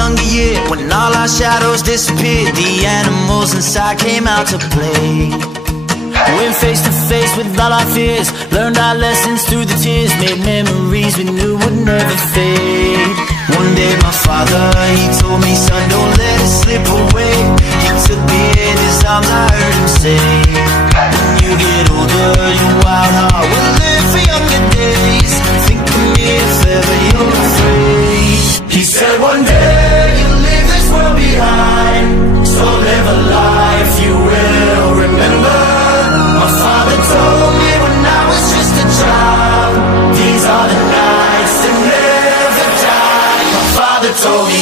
younger year, when all our shadows disappeared, the animals inside came out to play. Went face to face with all our fears, learned our lessons through the tears, made memories we knew would never fade. One day my father, he told me, son, don't let it slip away. He took me in his arms, I heard him say, when you get older, your wild heart will live for younger days. Think of me if ever you're afraid. He said one day you'll leave this world behind, so live a life you will remember. My father told me when I was just a child, these are the nights that never die. My father told me